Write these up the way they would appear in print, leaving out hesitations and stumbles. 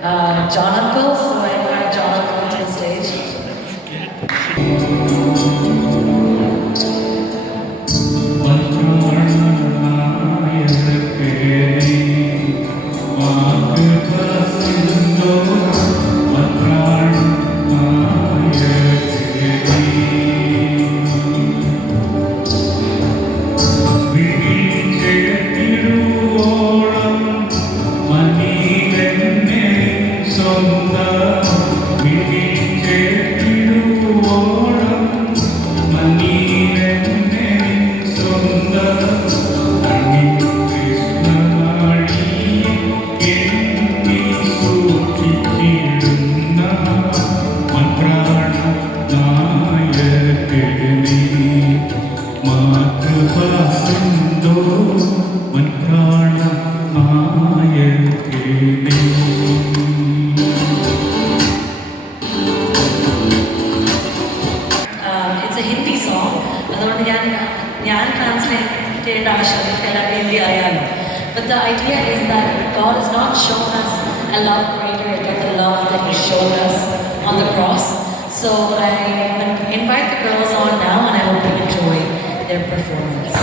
John Uncle, so I invite John Uncle to the stage. It's a Hindi song. But the idea is that God has not shown us a love greater than the love that He showed us on the cross. So I invite the girls on now, and I hope you enjoy their performance.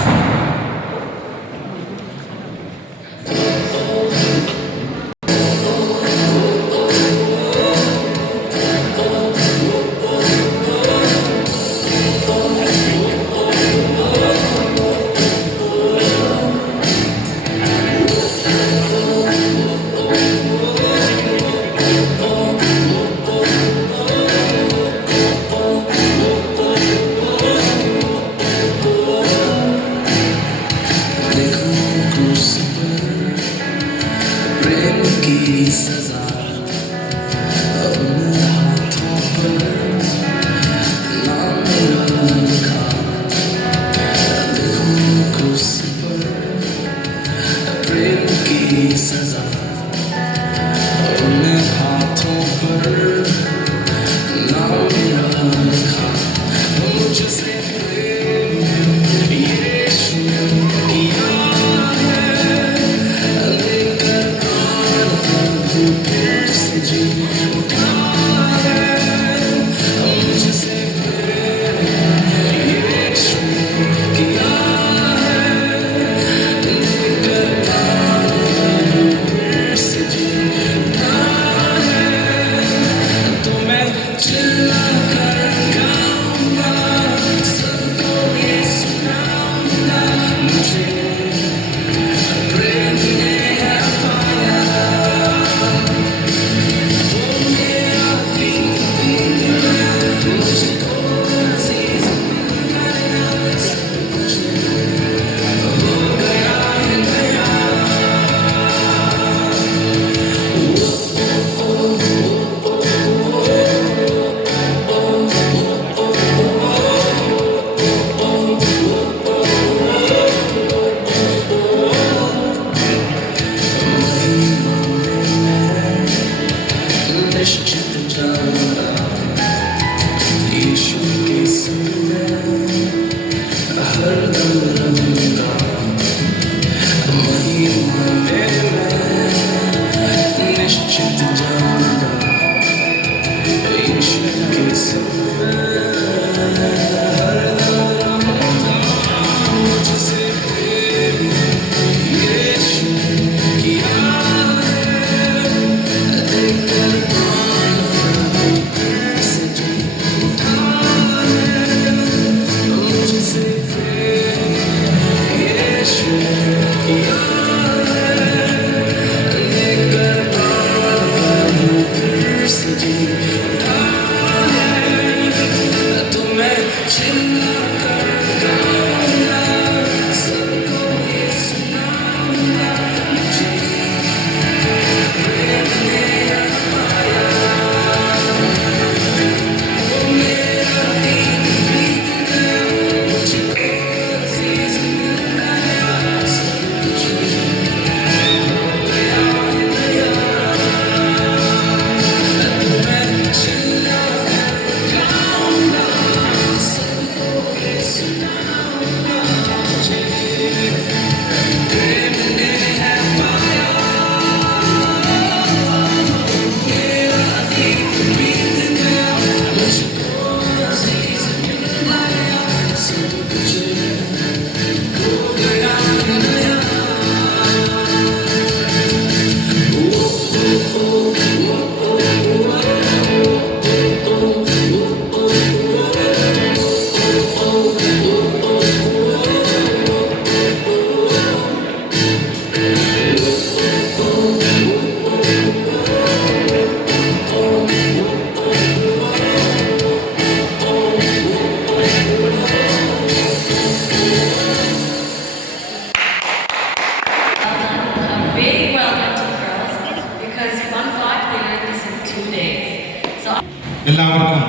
എല്ലാവർക്കും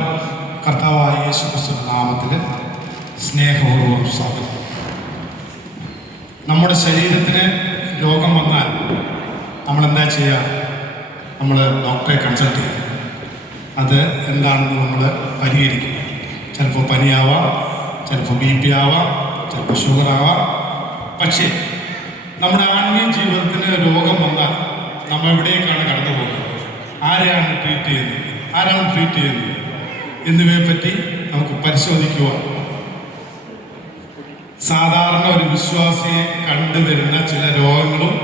കർത്താവായ യേശുക്രിസ്തുവിന്റെ നാമത്തിൽ സ്നേഹപൂർവ്വം സ്വാഗതം. നമ്മുടെ ശരീരത്തിന് രോഗം വന്നാൽ നമ്മളെന്താ ചെയ്യുക? നമ്മൾ ഡോക്ടറെ കൺസൾട്ട് ചെയ്യും. അത് എന്താണെന്ന് നമ്മൾ പരിഹരിക്കും. ചിലപ്പോൾ പനിയാവാം, ചിലപ്പോൾ BP ആവാം, ചിലപ്പോൾ ഷുഗർ ആവാം. പക്ഷേ നമ്മുടെ ആത്മീയ ജീവിതത്തിന് രോഗം വന്നാൽ നമ്മൾ എവിടേക്കാണ് കടന്നു പോകുന്നത്? ആരെയാണ് ട്രീറ്റ് ചെയ്യുന്നത്? ആരാണ് ട്രീറ്റ് ചെയ്യുന്നത് എന്നിവയെ പറ്റി നമുക്ക് പരിശോധിക്കുവാൻ സാധാരണ ഒരു വിശ്വാസിയെ കണ്ടുവരുന്ന ചില രോഗങ്ങളും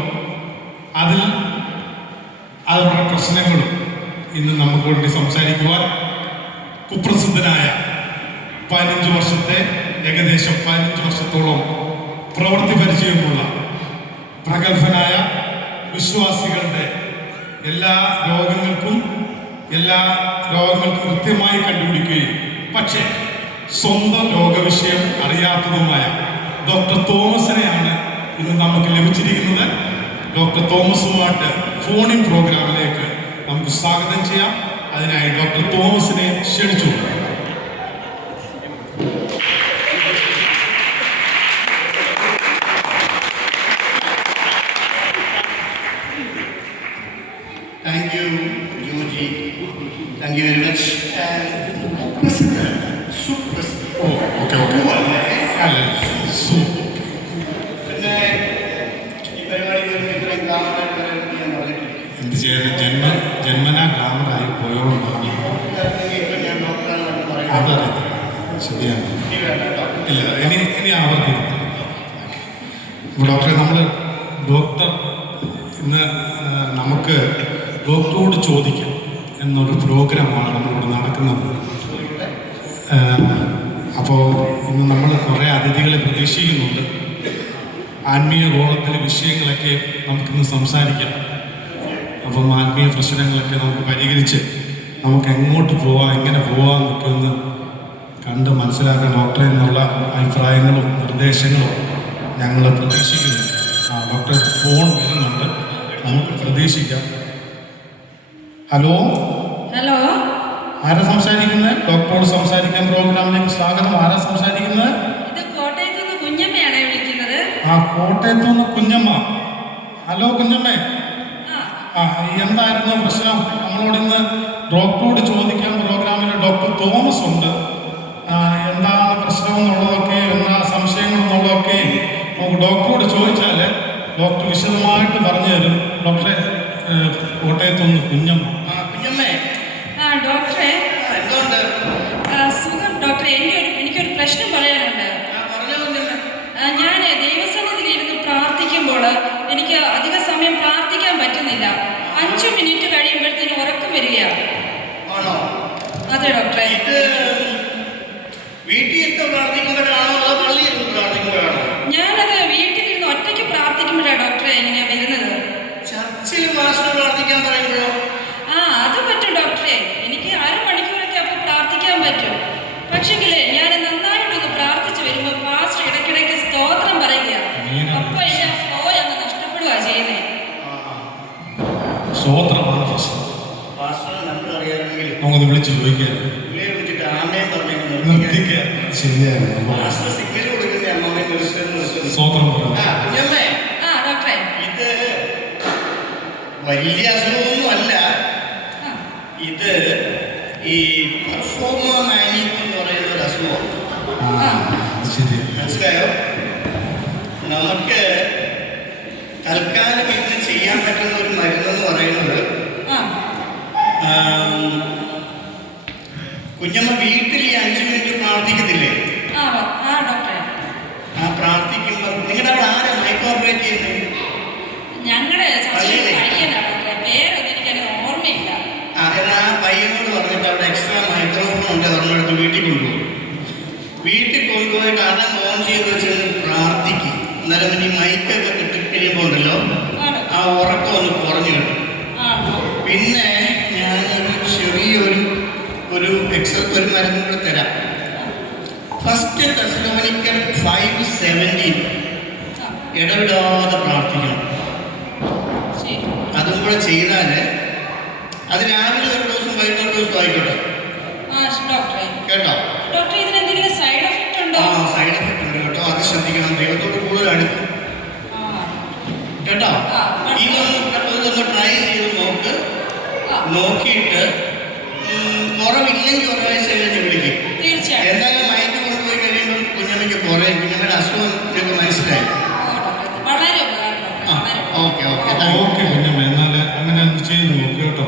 അവരുടെ പ്രശ്നങ്ങളും ഇന്ന് നമുക്ക് വേണ്ടി സംസാരിക്കുവാൻ കുപ്രസിദ്ധനായ 15 വർഷത്തെ ഏകദേശം 15 വർഷത്തോളം പ്രവൃത്തി പരിചയമുള്ള പ്രഗത്ഭനായ വിശ്വാസികളുടെ എല്ലാ രോഗങ്ങൾക്കും കൃത്യമായി കണ്ടുപിടിക്കുകയും പക്ഷേ സ്വന്തം രോഗവിഷയം അറിയാത്തതുമായ ഡോക്ടർ തോമസിനെയാണ് ഇന്ന് നമുക്ക് ലഭിച്ചിരിക്കുന്നത്. ഡോക്ടർ തോമസുമായിട്ട് ഫോണിൻ പ്രോഗ്രാമിലേക്ക് നമുക്ക് സ്വാഗതം ചെയ്യാം. അതിനായി ഡോക്ടർ തോമസിനെ ക്ഷണിച്ചു. Thank you, Joji. Thank you very much. President, President. Okay. പിന്നെ ഈ പരിപാടിക്ക് ഇത്രയും ഗ്രാമമായിട്ട് വരാൻ ഞാൻ പറഞ്ഞിട്ടില്ല. എന്ത് ചെയ്യാൻ ജന്മനാ ഗ്ലാമറായി പോയോണ്ടാണ് ഞാൻ ഡോക്ടറാണെന്ന് പറയുന്നത്. അതറിയത്തില്ല. ശരിയാണ്. ഇല്ല, ഇനി ആവർത്തിക്കും. ഡോക്ടറെ, ഡോക്ടർ ഇന്ന് നമുക്ക് ഡോക്ടറോട് ചോദിക്കാം എന്നൊരു പ്രോഗ്രാമാണ് നമ്മളിവിടെ നടക്കുന്നത്. അപ്പോൾ ഇന്ന് നമ്മൾ കുറേ അതിഥികളെ പ്രതീക്ഷിക്കുന്നുണ്ട്. ആത്മീയ ഗോളത്തിലെ വിഷയങ്ങളൊക്കെ നമുക്കിന്ന് സംസാരിക്കാം. അപ്പം ആത്മീയ പ്രശ്നങ്ങളൊക്കെ നമുക്ക് പരിഹരിച്ച് നമുക്ക് എങ്ങോട്ട് പോവാം, എങ്ങനെ പോവാം എന്നൊക്കെ ഒന്ന് കണ്ട് മനസ്സിലാക്കാൻ ഡോക്ടറെ എന്നുള്ള അഭിപ്രായങ്ങളും നിർദ്ദേശങ്ങളും ഞങ്ങൾ പ്രതീക്ഷിക്കുന്നു. ഡോക്ടർ ഫോൺ വരുന്നുണ്ട്, നമുക്ക് പ്രതീക്ഷിക്കാം. ഹലോ, ആരാ സംസാരിക്കുന്നത്? ഡോക്ടറോട് സംസാരിക്കാൻ പ്രോഗ്രാമിലേക്ക് സ്വാഗതം. ആരാ സംസാരിക്കുന്നത്? കോട്ടയത്തുനിന്ന് കുഞ്ഞമ്മയാണ് വിളിക്കുന്നത്. കോട്ടയത്തുനിന്ന് കുഞ്ഞമ്മ. ഹലോ കുഞ്ഞമ്മേ, എന്തായിരുന്നു പ്രശ്നം? നമ്മളോട് ഇന്ന് ഡോക്ടറോട് ചോദിക്കാൻ പ്രോഗ്രാമിൽ ഡോക്ടർ തോമസ് ഉണ്ട്. എന്താണ് പ്രശ്നം എന്നുള്ളതൊക്കെ, എന്താ സംശയങ്ങൾ എന്നുള്ളതൊക്കെ നമുക്ക് ഡോക്ടറോട് ചോദിച്ചാൽ ഡോക്ടർ വിശദമായിട്ട് പറഞ്ഞു തരും. ഡോക്ടറെ, കോട്ടയത്തുനിന്ന് കുഞ്ഞമ്മ. കുഞ്ഞമ്മേ. ഡോക്ടറെ, എന്തുകൊണ്ട്? സുഖം ഡോക്ടറെ. എനിക്കൊരു പ്രശ്നം പറയാനുണ്ട്. ഞാൻ ദൈവസന്നിധിയിലിരുന്ന് പ്രാർത്ഥിക്കുമ്പോൾ എനിക്ക് അധിക സമയം പ്രാർത്ഥിക്കാൻ പറ്റുന്നില്ല. 5 മിനിറ്റ് കഴിയുമ്പോഴത്തേന് ഉറക്കം വരികയാണ്. അതെ ഡോക്ടറെ. ഞാനത് വീട്ടിലിരുന്ന് ഒറ്റയ്ക്ക് പ്രാർത്ഥിക്കുമ്പോഴാണ് ഡോക്ടറെ ഇങ്ങനെ വരുന്നത്. അത് പറ്റും ഡോക്ടറെ. എനിക്ക് 1/2 മണിക്കൂറൊക്കെ അപ്പോൾ പ്രാർത്ഥിക്കാൻ പറ്റും. പക്ഷെങ്കിലേ ഞാൻ നന്നായിട്ടൊന്ന് പ്രാർത്ഥിച്ചു വരുമ്പോൾ പാസ്റ്റർ ഇടയ്ക്കിടയ്ക്ക് സ്തോത്രം പറയുകയാണ്. അപ്പൊ എന്റെ ഫ്ലോ അങ്ങ് നഷ്ടപ്പെടുക ചെയ്യുന്നേ. നമുക്കത് വിളിച്ച് ചോദിക്കാം. വലിയ അസുഖമൊന്നും അല്ല ഇത്. ഈ പെർഫോമാനിക് എന്ന് പറയുന്ന ഒരു അസുഖമാണ്. മനസ്സിലായോ? നമുക്ക് തൽക്കാലം ഇന്ന് ചെയ്യാൻ പറ്റുന്ന ഒരു മരുന്നെന്ന് പറയുന്നത്, കുഞ്ഞമ്മ വീട്ടിൽ ഈ 5 മിനിറ്റ് പ്രാർത്ഥിക്കത്തില്ലേ? പ്രാർത്ഥിക്കുമ്പോൾ നിങ്ങളുടെ അവിടെ ആരാ മൈക്ക് ഓപ്പറേറ്റ് ചെയ്യുന്നത്? ഞങ്ങളുടെ പേരൊന്നും എനിക്കങ്ങനെ ഓർമ്മയില്ല. എന്നാ പയ്യനോട് പറഞ്ഞിട്ട് അവിടെ എക്സ്ട്രാ മൈക്രോഫോൺ ഉണ്ട്, പറഞ്ഞെടുത്ത് വീട്ടിൽ കൊണ്ടുപോകും. വീട്ടിൽ കൊണ്ടുപോയി കടം ഓൺ ചെയ്ത് വെച്ച് പ്രാർത്ഥിക്കും. എന്നാലും ഈ മൈക്കൊക്കെ കിട്ടിക്കഴിയുമ്പോൾ ഉണ്ടല്ലോ, ആ ഉറക്കം ഒന്ന് കുറഞ്ഞു കിട്ടും. പിന്നെ ഞാനൊരു ചെറിയൊരു ഒരു മരുന്നും കൂടെ തരാം. 1 തെസ്സലോനിക്കർ 5:17 ഇടവിടാതെ പ്രാർത്ഥിക്കണം. അതും കൂടെ ചെയ്താൽ അത് രാവിലെ ഒരു ദിവസം വൈകിട്ട് ഒരു ദിവസം ആയിക്കോട്ടെ, ആ ഡോക്ടറെ. കേട്ടോ? ഡോക്ടറെ ഇതിനെന്തെങ്കിലും സൈഡ് എഫക്റ്റ് ഉണ്ടോ? സൈഡ് എഫക്റ്റ് ഉണ്ട് കേട്ടോ, അത് ശ്രദ്ധിക്കണം. ദൈവത്തോട് കൂടുതൽ അടുക്കും കേട്ടോ. ഇതൊന്ന് ട്രൈ ചെയ്ത് നോക്ക്. നോക്കിയിട്ട് കുറവില്ലെങ്കിൽ ഒരാഴ്ച കഴിഞ്ഞ് വിളിക്കും. തീർച്ചയായും. എന്തായാലും മയക്ക് കൊണ്ടുപോയി കഴിയുമ്പോൾ കുഞ്ഞമ്മയ്ക്ക് കുറയും. കുഞ്ഞമ്മയുടെ അസുഖം നിങ്ങൾക്ക് മനസ്സിലായി. വളരെ ഉപകാരം. ഓക്കെ ഓക്കെ കുഞ്ഞമ്മ, എന്നാൽ അങ്ങനെ ഒന്ന് ചെയ്ത് നോക്ക് കേട്ടോ.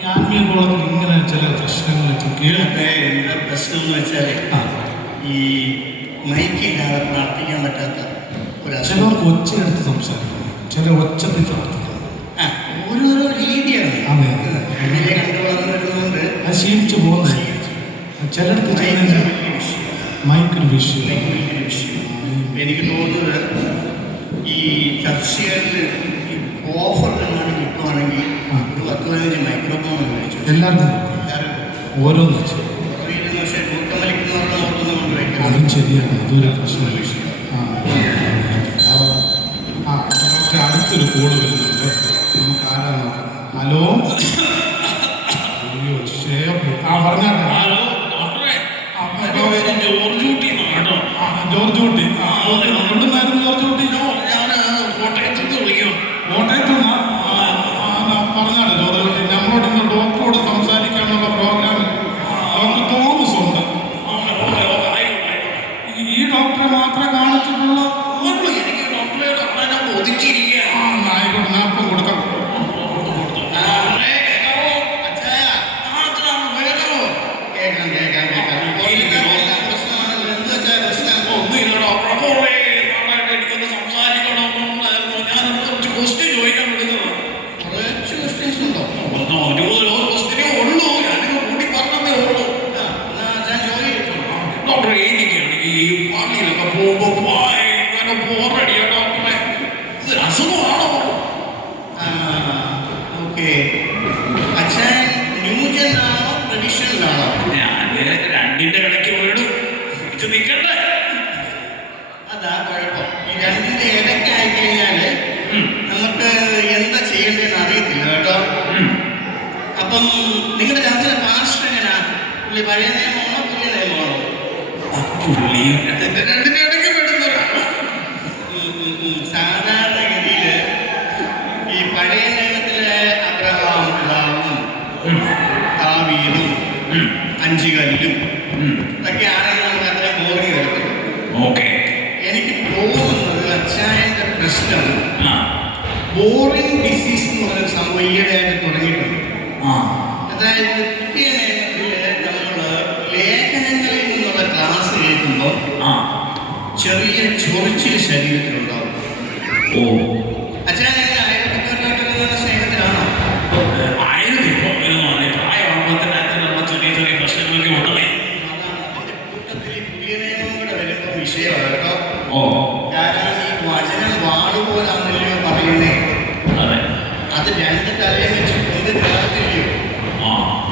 ഈ ആത്മീയ ഗോളത്തിൽ ഇങ്ങനെ ചില പ്രശ്നങ്ങൾ കേൾക്കേ. എന്താ പ്രശ്നം എന്ന് വെച്ചാൽ ഈ മൈക്കില്ലാതെ പ്രാർത്ഥിക്കാൻ പറ്റാത്ത ഒരു അസുഖം. ചിലർക്ക് ഒച്ചയെടുത്ത് സംസാരിക്കണം, ചില ഒച്ചത്തിൽ പ്രാർത്ഥിക്കണം. ഓരോരോ രീതിയാണ്. അതെ, അങ്ങനെ കണ്ടു വളർന്നിരുന്നുകൊണ്ട് അത് ശീലിച്ചു പോകുന്നത്. ചിലടത്ത് ചെയ്യുന്ന മൈക്കൊരു വിഷയം. എനിക്ക് തോന്നുന്നത് ഈ ചർച്ചകളിൽ ഓഫർ എങ്ങാനും കിട്ടുവാണെങ്കിൽ ഒരു 10-15 മൈക്രോഫോൺ മേടിച്ചു എല്ലാവർക്കും ഓരോന്ന് വെച്ച്. പക്ഷേ കൂട്ടമലിക്കുന്നവരുടെ ഓർത്തൊന്നും കൊണ്ടുവയ്ക്കും. അതും ശരിയാണ്, അതൊരു പ്രശ്നമില്ല. ഡോക്ടർ അടുത്തൊരു കോള് വരുന്നുണ്ട്, നമുക്ക് ആരാ നോക്കാം. ഹലോ. അയ്യോ പറഞ്ഞാട്ടെ. ഹലോ ഡോക്ടറെ, ജോർജ് കുട്ടി കേട്ടോ. ജോർജ് കുട്ടി എവിടുന്നായിരുന്നു ജോർജ് കുട്ടി? ഞാൻ കോട്ടയത്ത് നിന്ന് വിളിക്കും. കോട്ടയത്ത് നിന്നാ? പറഞ്ഞാട്ടെ ജോർജ് കുട്ടി, നമ്മളോട് ഇന്ന് ഡോക്ടറോട് സംസാരിക്കാനുള്ള പ്രോഗ്രാമിൽ ഡോക്ടർ തോമസ് ഉണ്ട്. ഈ ഡോക്ടറെ മാത്രമേ കാണിച്ചിട്ടുള്ളൂ? എനിക്ക് ഡോക്ടറെ കാണാൻ ഒതുക്കിയിരിക്കുകയാണ്. ആയിക്കോട്ടെ, ഞാൻ ഇപ്പം കൊടുക്കാം. ഒന്നുമില്ല ഡോക്ടറെ, കുറേ നാളായിട്ട് എനിക്കൊന്ന് സംസാരിക്കണമെന്നുണ്ടായിരുന്നു. ഞാനത് കുറച്ച് ക്വസ്റ്റ്യൻ ചോദിക്കാൻ വിളിച്ചതാണ്. ഒരു ക്വസ്റ്റ്യനേ ഉള്ളൂ, ഞാനിത് കൂടി പറഞ്ഞതേ ഉള്ളൂ. ഡോക്ടറെ, എനിക്കാണ് ഈ പള്ളിയിലൊക്കെ പോകുമ്പോൾ ഭയങ്കര ബോറടിയാ ഡോക്ടറെ. ഇതൊരു അസുഖമാണോ? ഞാൻ രണ്ടിന്റെ ഇടയ്ക്ക് വീട് പിടിച്ചു നിൽക്കണ്ടേ? അതാ കുഴപ്പം. ഈ രണ്ടിന്റെ ഇടയ്ക്കായി കഴിഞ്ഞാല് നമുക്ക് എന്താ ചെയ്യേണ്ടതെന്ന് അറിയത്തില്ല കേട്ടോ. അപ്പം നിങ്ങളുടെ ചർച്ചയിലെ പാസ്റ്റർ എങ്ങനെയാ? പുള്ളി പഴയ നിയമമാണോ പുതിയ നിയമമാണോ? രണ്ടിന്റെ ഇടയ്ക്ക് പെടുന്നവരാണ്. സാധാരണഗതിയിൽ ഈ പഴയ നിയമത്തിലെ അബ്രഹാം പിതാവും ദാവീദും 5 കല്ലും ഇതൊക്കെ ആണെങ്കിൽ നമുക്ക് അത്രയും ബോറിങ് വരത്തില്ല. ഓക്കെ. എനിക്ക് തോന്നുന്നത് അച്ചായന്റെ പ്രശ്നം ബോറിംഗ് ഡിസീസ് എന്ന് പറയുന്ന സംഭവം ഈയിടെയായിട്ട് തുടങ്ങിയിട്ടുണ്ട്. അതായത് പുതിയ നിയമത്തിൽ നമ്മൾ ലേഖനങ്ങളിൽ നിന്നുള്ള ക്ലാസ് കേൾക്കുമ്പോൾ ചെറിയ ചൊറിച്ചിൽ ശരീരത്തിലുണ്ടാവും. അച്ചായൻ എങ്ങനെ ആയുർവേദ സ്നേഹത്തിലാണോ? ആയിരുന്നു. ഇപ്പം പ്രായമാകുമ്പോഴത്തെ അച്ഛനുള്ള ചെറിയ ചെറിയ പ്രശ്നങ്ങളൊക്കെ ഉണ്ടല്ലേ. അതിന്റെ കൂട്ടത്തിൽ പുതിയ നിയമം കൂടെ വരുമ്പോൾ വിഷയമാണ് കേട്ടോ. കാരണം ഈ വചനം വാടുപോലാണല്ലോ പറയുന്നേ. അത് 2 തലയും വെച്ച് കൊണ്ട് കയറത്തില്ലയോ?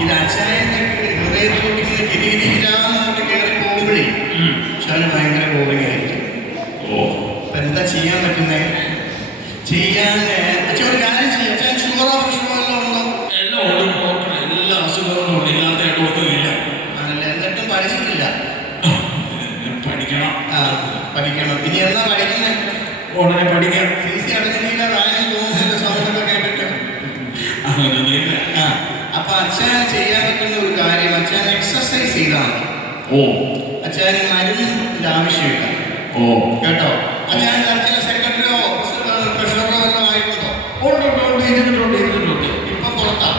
ഇത് അച്ചായന്റെ ഹൃദയത്തിലോട്ട് ഇങ്ങനെ ഗിരിഗിരിരാന്നോട്ട് കയറി പോകുമ്പോഴേ അച്ചായന് ഭയങ്കര ബോറിംഗ് ആയിരിക്കും. അപ്പൊ എന്താ ചെയ്യാൻ പറ്റുന്നേ? ചെയ്യാൻ അച്ഛൻ ഒരു കാര്യം ചെയ്യാം. അച്ഛൻ ഷുഗറോ പ്രഷറോ ഉണ്ടോ? എല്ലാം ഉണ്ട് ഡോക്ടറെ, എല്ലാ അസുഖങ്ങളും ഉണ്ട്, ഇല്ലാത്തതായിട്ട് ഒന്നുമില്ല. ആണല്ലേ? എന്നിട്ടും പഠിച്ചിട്ടില്ല. പഠിക്കണം. പഠിക്കണം. ഇനി എന്നാ പഠിക്കുന്നേ? ഉടനെ പഠിക്കാം. CC അടങ്ങിയില്ല റായം തോന്നുന്ന സൗണ്ടൊക്കെ കേട്ടിട്ട്. അങ്ങനെയൊന്നുമില്ല. അപ്പൊ അച്ഛൻ ചെയ്യാൻ പറ്റുന്ന ഒരു കാര്യം, അച്ഛൻ എക്സസൈസ് ചെയ്താൽ മതി. അച്ഛന് മരുന്നിന്റെ ആവശ്യമില്ല കേട്ടോ. അച്ഛൻ ചർച്ചിലെ സെക്രട്ടറിയോ ട്രഷററോ വല്ലതും ആയിട്ടുണ്ടോ? ഇരുന്നിട്ടുണ്ട്. ഇപ്പൊ പുറത്താ?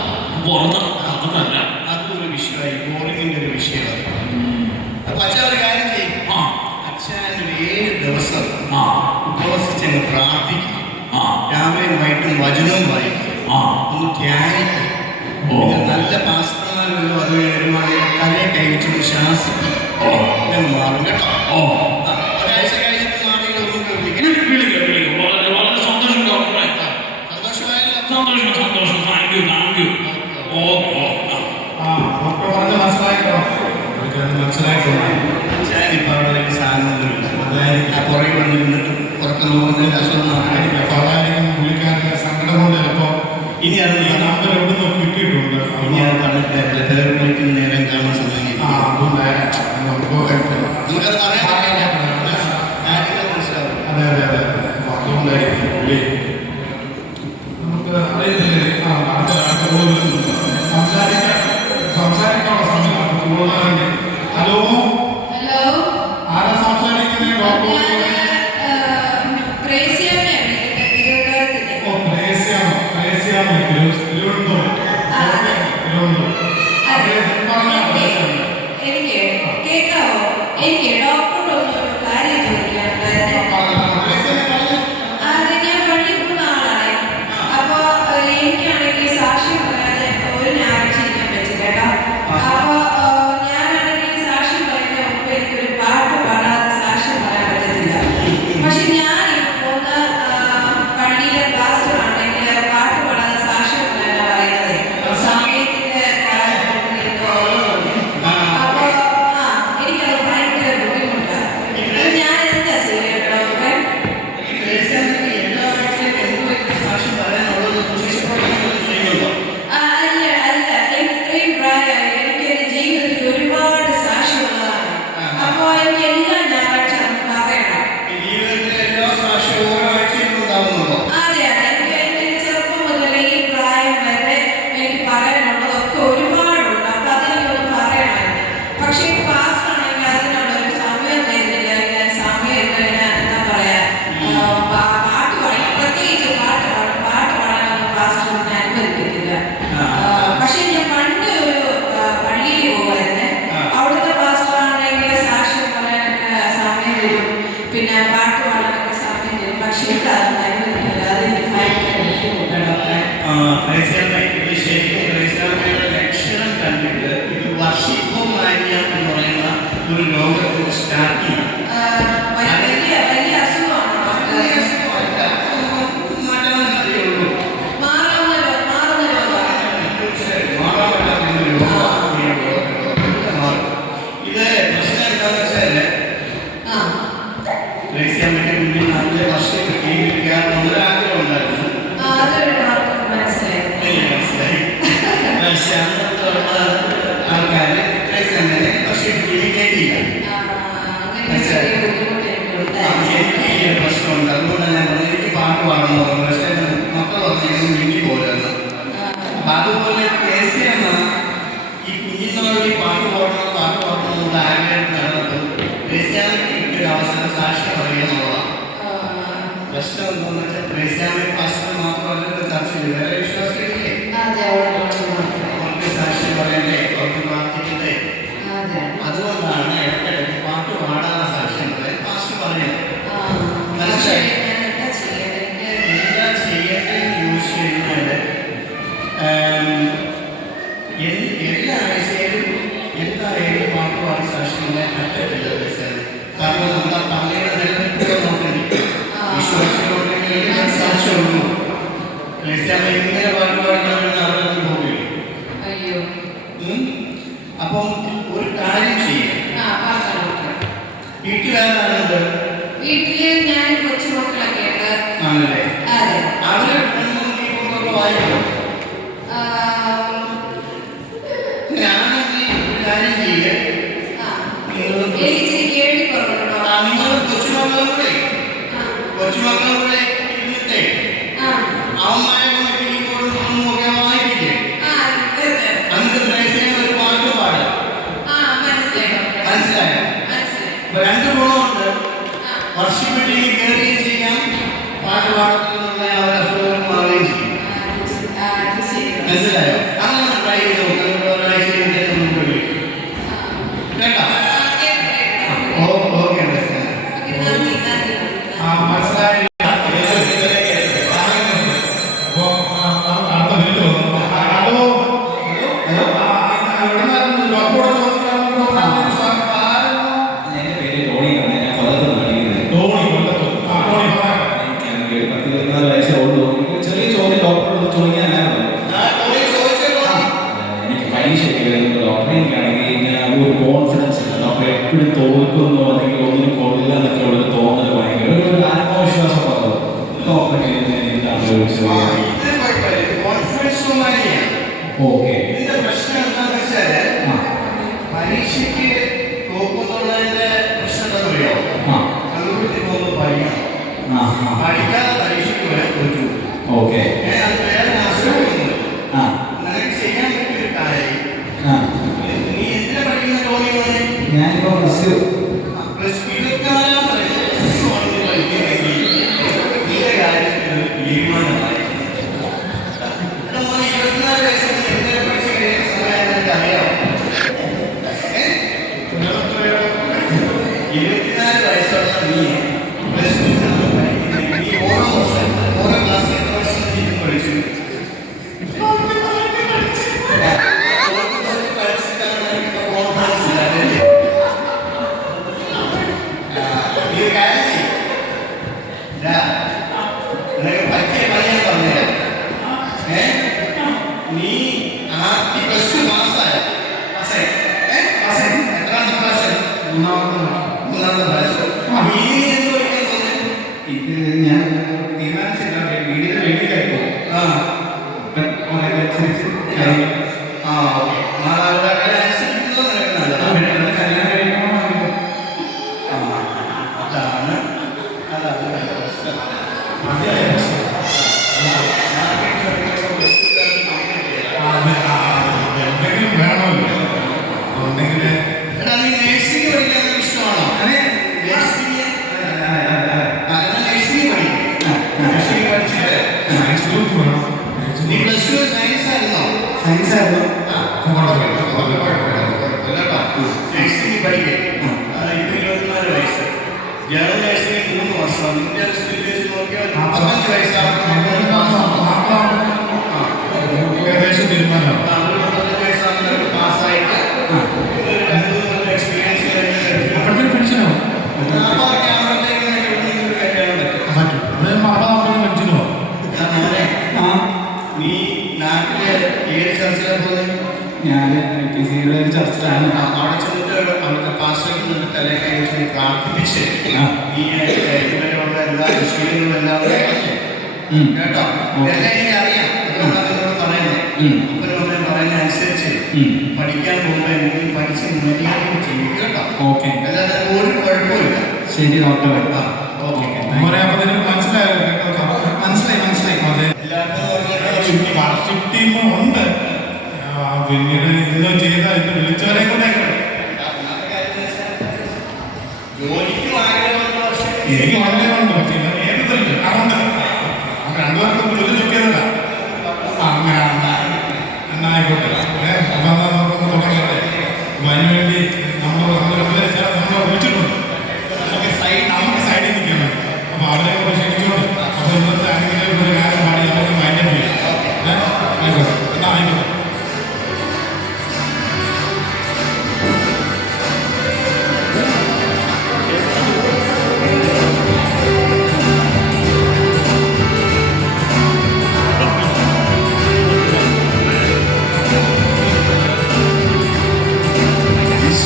അതല്ല, അതും ഒരു വിഷയമായി, ബോറിങ്ങിന്റെ ഒരു വിഷയമാണ്. അപ്പൊ അച്ഛൻ ഒരു കാര്യം ചെയ്യും. അച്ഛൻ ഒരു 7 ദിവസം ഉപവസിച്ചങ്ങ് പ്രാർത്ഥിക്കും. രാവിലെയും വൈകിട്ടും വചനവും വായിക്കും, ഒന്ന് ധ്യാനിക്കും. നല്ല പാസ്റ്റർമാരല്ലോ അത് വരുവാണെങ്കിൽ തലയെ കൈവച്ചൊന്ന് ശ്വാസിക്കും, മാറും കേട്ടോ. ഒരാഴ്ച കഴിഞ്ഞിട്ട് മാറിയില്ല, ഒന്നും വിളിക്കണം. വളരെ സന്തോഷം ഡോക്ടറെ. സന്തോഷമായല്ലോ? സന്തോഷം. Thank you. ഡോക്ടർ പറഞ്ഞ മനസ്സിലായിട്ടോ? മനസ്സിലായിട്ടുണ്ട്. ഞാനിപ്പോൾ അവിടെ വലിയ സാധനമൊന്നുമില്ല. അതായത് ആ പുറകെ വന്ന് നിന്നിട്ട് പുറത്തുനിന്ന് പോകുന്നതിൽ അസുഖമായിരിക്കും. അപ്പോൾ അതായിരിക്കും പുള്ളിക്കാരൻ്റെ സങ്കടം കൊണ്ട് ചിലപ്പോൾ ഇനി അത് നമ്പർ എവിടെ നിന്ന് കിട്ടിയിട്ടുണ്ട്. ഇനി അത് പറഞ്ഞിട്ട് നേരം കാണാൻ സമയം ഹലോ, ഹലോ, ആരാ സംസാരിക്കുന്നത്? ഡോക്ടർ ത്രേസ്യാമ്മയാണ് തിരുവനന്തപുരത്തിലെ. ഓ, ത്രേസ്യാമ്മ, തിരുവനന്തപുരം. എനിക്ക് കേൾക്കാവോ? എനിക്ക് ഡോക്ടറോട് ഒരു കാര്യം ചോദിക്കാനുണ്ടായിരുന്നു. അത് ഞാൻ പള്ളിയിൽ പോകുന്ന ആളാണ്. അപ്പൊ എനിക്കാണെങ്കിൽ സാക്ഷ്യം പറയാതെ ഒരു ഞായറാഴ്ച ഇരിക്കാൻ പറ്റില്ല കേട്ടോ. അപ്പൊ ഞാനാണെങ്കിൽ സാക്ഷ്യം പറയുന്ന മുമ്പ് എനിക്കൊരു പാട്ട് പാടാതെ സാക്ഷ്യം പറയാൻ പറ്റത്തില്ല. പക്ഷെ ഞാൻ പോകുന്ന പള്ളിയിലെ പാസ്റ്റർ ആണെങ്കിൽ പാട്ട് പാടാതെ സാക്ഷ്യം പറയാനാ പറയുന്നത്. സമയത്തിന്റെ കാര്യം കൊണ്ട് എനിക്ക് ഓർമ്മയുണ്ട്. അപ്പൊ എനിക്കത് ഭയങ്കര ബുദ്ധിമുട്ടാണ്. ഞാൻ എന്താ ചെയ്യട്ടോ? എല്ലാ ആഴ്ചയും എന്തൊക്കെ സാക്ഷ്യം പറയാനുള്ളത് ചെയ്യുന്നുണ്ടോ? അല്ല, എനിക്ക് ഇത്രയും പ്രായമായി. എനിക്ക് എന്റെ ജീവിതത്തിൽ ഒരുപാട് സാക്ഷ്യമുള്ളതാണ്. അപ്പൊ എനിക്ക് എല്ലാ ഞായറാഴ്ച പറയണം. ജീവിതത്തിലെ എല്ലാ സാക്ഷ്യവും ഓരോ ആഴ്ചയിലും ഉണ്ടാവുന്നുണ്ടോ? അതെ, എനിക്ക് എന്റെ ചെറുപ്പം മുതൽ ഈ പ്രായം വരെ എനിക്ക് പറയാനുള്ളതൊക്കെ ഒരുപാടുണ്ട്. അപ്പൊ അതെനിക്കൊന്ന് പറയണമായിരുന്നു. പക്ഷെ പാസ്റ്റർ ആണെങ്കിൽ അതിനുള്ള ഒരു സമയം തരുന്നില്ല. ഞാൻ സമയം എന്താ പറയാ, പാട്ട് പാടി, പ്രത്യേകിച്ച് പാട്ട് പാടാനൊന്നും പാസ്റ്റർ അനുവദിക്കത്തില്ല. പക്ഷെ ഞാൻ പണ്ട് ഒരു പള്ളിയിൽ പോകുമായിരുന്നേ. അവിടുത്തെ പാസ്റ്റർ ആണെങ്കിൽ സാക്ഷ്യം പറയാനൊക്കെ സമയം തരും, പിന്നെ പാട്ട് പാടാനൊക്കെ സമയം തരും. പക്ഷെ ഇവിടെ അതൊന്നും അനുവദിക്കില്ല. അതെനിക്ക് ഭയങ്കര ബുദ്ധിമുട്ടാണ് ഡോക്ടറെ. ഇത് ശരിക്കും ക്രൈസ്തവരുടെ ലക്ഷണം കണ്ടിട്ട് ഇത് വർഷിപ്പോ മാനിയ എന്ന് പറയുന്ന ഒരു രോഗത്തിന് സ്റ്റാർട്ടിങ് വലിയ അസുഖമാണ് ഡോക്ടറെ. മാറുന്ന രോഗമാണ്. ഇത് പ്രശ്നം എന്താണെന്ന് വെച്ചാല് ആ, ക്രൈസ്തവന്റെ മുന്നിൽ 4 വർഷം കിട്ടിയിരിക്കാൻ ഒരാഗ്രഹം ഉണ്ടായിരുന്നു. അതൊരു ഡോക്ടർക്ക് മനസ്സിലായി. മനസ്സിലായി. പക്ഷെ അന്നത്തുള്ള ആൾക്കാര് ക്രൈസ്തവനെ വർഷം ജീവിക്കേണ്ടിയില്ല. അങ്ങനെ ചെറിയ ബുദ്ധിമുട്ട് എനിക്കുണ്ടായി. എനിക്ക് ഈ ഒരു പ്രശ്നമുണ്ട്. അതുകൊണ്ടാണ് ഞാൻ പറഞ്ഞത് എനിക്ക് പാട്ട് പാടണം പറഞ്ഞു. പക്ഷെ മക്കൾ പറഞ്ഞു മിണ്ടി പോലെന്ന്. അപ്പൊ അതുപോലെ ക്രൈസ്തവ ഈ കുഞ്ഞുങ്ങളോട് ഈ പാട്ട് പാടണം എന്നുള്ള ആഗ്രഹം നടന്നപ്പോൾ ക്രൈസ്തവർക്ക് കിട്ടിയൊരു അവസരം സാക്ഷ്യം പറയുക എന്നുള്ളതാണ്. പ്രശ്നം എന്താണെന്ന് വെച്ചാൽ ക്രൈസ്തവ പാസ്റ്റർ മാത്രമല്ല ചർച്ചയിൽ വേറെ വിശ്വാസികളില്ലേ? അതെ, അവർക്ക് സാക്ഷ്യം പറയണ്ടേ, അവർക്ക് പ്രാർത്ഥിക്കണ്ടേ? അതുകൊണ്ടാണ് ഇടയ്ക്കിടയ്ക്ക് പാട്ട് പാടാതെ സാക്ഷ്യം പറയാൻ പാസ്റ്റർ പറയുന്നത്. മനസ്സിലായി? എന്താ ചെയ്യേണ്ടതെന്ന് ചോദിച്ചു കഴിഞ്ഞാൽ എല്ലാ ആഴ്ചയിലും എന്തായാലും പാട്ട് പാടി സാക്ഷ്യം പറയാൻ പറ്റത്തില്ല ക്രിസ്ത്യാനി. കാരണം നമ്മുടെ പള്ളിയുടെ നിലനിൽപ്പ് നോക്കണ്ടേ? വിശ്വാസികളുണ്ടെങ്കിൽ സാക്ഷ്യമുള്ളൂ. ക്രിസ്ത്യാനി ഇങ്ങനെ പാട്ട് പാടിക്കുന്നവരുടെ അവരൊന്നും പോകില്ല. അയ്യോ. അപ്പം ഒരു കാര്യം ചെയ്യും. വീട്ടിലാരാണുണ്ട്? വീട്ടില് ഞാൻ കൊച്ചുമക്കളൊക്കെ ഉണ്ട്. ആണല്ലേ? അതെ. അവര് വായിക്കും. ഞാനെങ്കിൽ ഒരു കാര്യം ചെയ്യേ, എനിക്ക് കേൾവി കുറവുണ്ടോ? നിങ്ങൾ കൊച്ചുമക്കളും കൂടെ ഇരുന്നിട്ടേ അവന്മാരെ ഒക്കെ വായിപ്പിക്കേ. അന്ന് പ്രേക്ഷകൻ ഒരു പാട്ട് പാടും. മനസ്സിലായോ? 2 ഗുണമുണ്ട്. വർഷിപ്പിട്ട് കയറുകയും ചെയ്യാം, പാട്ട് പാടത്തിലുള്ള അസുഖം മാറുകയും ചെയ്യും. മനസ്സിലായോ? അങ്ങനെ ട്രൈ ചെയ്ത് നോക്കാം. ഒരാഴ്ച കേട്ടോ. ഓക്കെ മനസ്സിലായി. എപ്പോഴും തോൽക്കുന്നു അല്ലെങ്കിൽ ഒന്നിനും കൊള്ളില്ല എന്നൊക്കെ ഉള്ളൊരു തോന്നൽ ഭയങ്കര ഒരു ആത്മവിശ്വാസം പറഞ്ഞു. ഓക്കെ. ഇതിന്റെ പ്രശ്നം എന്താണെന്ന് വെച്ചാല് പരീക്ഷയ്ക്ക് തോക്കുന്നുള്ളതിന്റെ പ്രശ്നം എന്താണെന്ന് അറിയാമോ? കണ്ടുപിടിച്ച് പോകുന്നത് പഠിക്കാതെ പരീക്ഷയ്ക്ക് വരാൻ പറ്റൂ. ഓക്കെ. അത് വേറെ അസുഖമൊന്നുമില്ല. നിനക്ക് ചെയ്യാൻ പറ്റിയൊരു കാര്യം, നീ എന്തിനാ പഠിക്കുന്ന പ്ലസ് ടു. പ്ലസ് 24 വയസ്സാണെന്ന് പഠിക്കുന്നെങ്കിൽ ഇതിന്റെ കാര്യത്തിൽ ഒരു തീരുമാനമായി. എടാ മോനെ, 24 വയസ്സിൽ നീ എന്തിനെ പഠിച്ച് കഴിയുന്ന സമയം നിനക്ക് അറിയാമോ? 24 വയസ്സുള്ള നീ പ്ലസ് ടു പഠിക്കുന്നെങ്കിൽ നീ ഓരോ വർഷം ഓരോ ക്ലാസ് എത്ര വർഷം നീ പഠിച്ചു? നീ ആദ്യ പ്ലസ് ടു പാസ്സായ എത്രാമത്തെ പ്രാവശ്യം? മൂന്നാമത്തെ പ്രാവശ്യം. നീ എന്ത് പഠിക്കാൻ തോന്നുന്നു? ഇത് ഞാൻ തീരുമാനിച്ചില്ല, വീടിന് വേണ്ടിയിട്ടായിപ്പോ മാതാപിതാക്കളെ അനുസരിക്കുന്നത് നിനക്ക് നല്ലതാണ്. കല്യാണം കഴിക്കണോ? അതാണ് അവസ്ഥ. എന്തെങ്കിലും വേണമല്ലോ, അതുകൊണ്ടെങ്കിൽ എടാ, നീ നഴ്സിംഗ് പഠിക്കാൻ ഇഷ്ടമാണോ? നഴ്സിംഗ് നഴ്സിംഗ് പഠിച്ചിട്ട് സയൻസ് ഗ്രൂപ്പ് വേണം. നീ പ്ലസ് ടു സയൻസ് ആയിരുന്നോ? സയൻസ് ആയിരുന്നു. നഴ്സിംഗ് പഠിക്കേ. ഇത് 24 വയസ്സ്. ജനറൽ നഴ്സിംഗ് 3 വർഷം. നിന്റെ സ്ഥിതി വെച്ച് നോക്കിയാൽ 35 വയസ്സാകും. ഏകദേശം തീരുമാനമാണ്. 35 വയസ്സാകുമ്പോൾ പാസ്സായിട്ട് ഒരു 2-3 കൊല്ലം എക്സ്പീരിയൻസ് കഴിഞ്ഞിട്ട് അപ്പോഴത്തേക്ക് പെൻഷനാവും. പറ്റും. അത് മാതാപിതാക്കളുടെ പെൻഷനോ? നീ നാട്ടില് ഏത് ചർച്ചിലാണ് പോകുന്നത്? ഞാൻ PCയുടെ ഒരു ചർച്ചിലാണ്. അവിടെ ചെന്നിട്ട് അവിടുത്തെ പാസ്റ്ററിൽ നിന്ന് തലേ കഴിച്ച് പ്രാർത്ഥിപ്പിച്ച് നീ ഇവരുള്ള എല്ലാ വിഷയങ്ങളും എല്ലാം കേട്ടോ. എല്ലാം എനിക്ക് അറിയാം, അതുകൊണ്ടാണ് നിന്നോട് പറയുന്നത്. അപ്പനും പറയുന്ന അനുസരിച്ച് പഠിക്കാൻ പോകുമ്പോൾ എന്തെങ്കിലും പഠിച്ച് മര്യാദ ചെയ്യും കേട്ടോ. ഓക്കെ, അല്ലാതെ ഒരു കുഴപ്പമില്ല. ശരി ഡോക്ടർ. മനസ്സിലായോ? മനസ്സിലായി. അതെ, ഷിഫ്റ്റ് ടീം ഉണ്ട്. പിന്നീട് ഇന്ന് ചെയ്ത ഇന്ന് വിളിച്ചവരെ കൂടെ ജോലിക്കും ആഗ്രഹമുള്ള എനിക്ക് വളരെയുണ്ട്. പക്ഷേ ഏകത്തില്ല അതുകൊണ്ട് രണ്ടുപേർക്കും ജോലി ചുറ്റിയതല്ല. അങ്ങനെ എന്നായിക്കോട്ടെ. അപ്പം നമുക്കൊന്ന് തുടങ്ങട്ടെ. അതിനുവേണ്ടി നമ്മൾ വിളിച്ചിട്ടുണ്ട്. നമുക്ക് സൈഡിൽ നിൽക്കാൻ വേണ്ടി. അപ്പോൾ അവരെ കൂടെ ക്ഷണിച്ചുകൊണ്ട് അപ്പോൾ ഇന്നത്തെ ആരെങ്കിലും ഒരു കാര്യം പാടി നമുക്ക് മൈൻഡ് ചെയ്യാം. ആയിക്കോട്ടെ, എന്നാ ആയിക്കോട്ടെ. This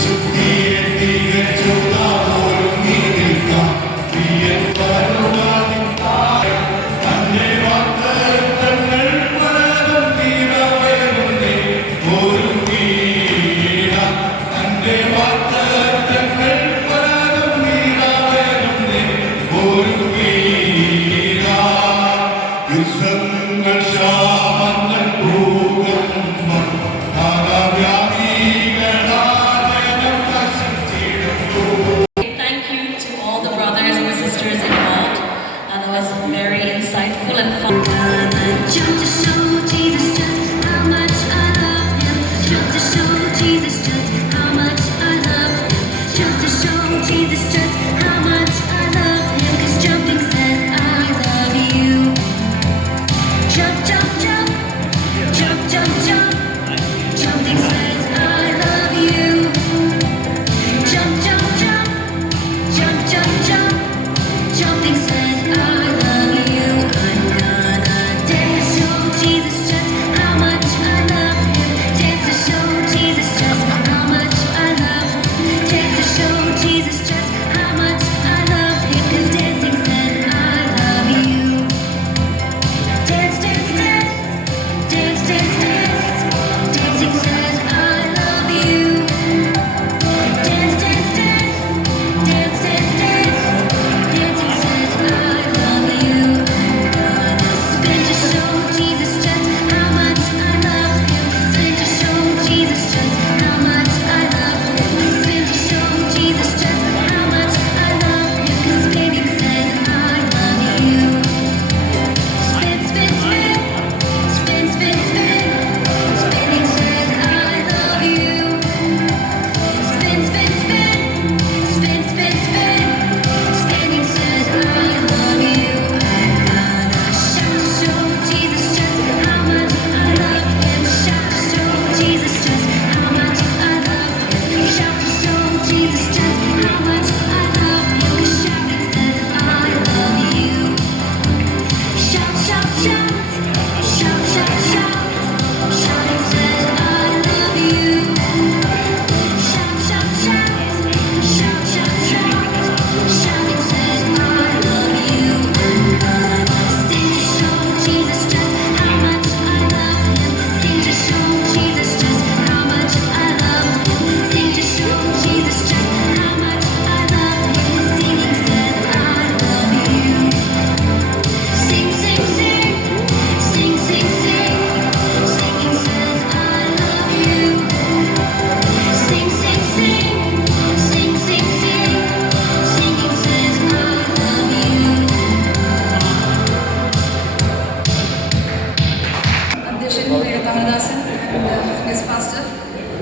ഗസ്റ്റ് പാസ്റ്റർ,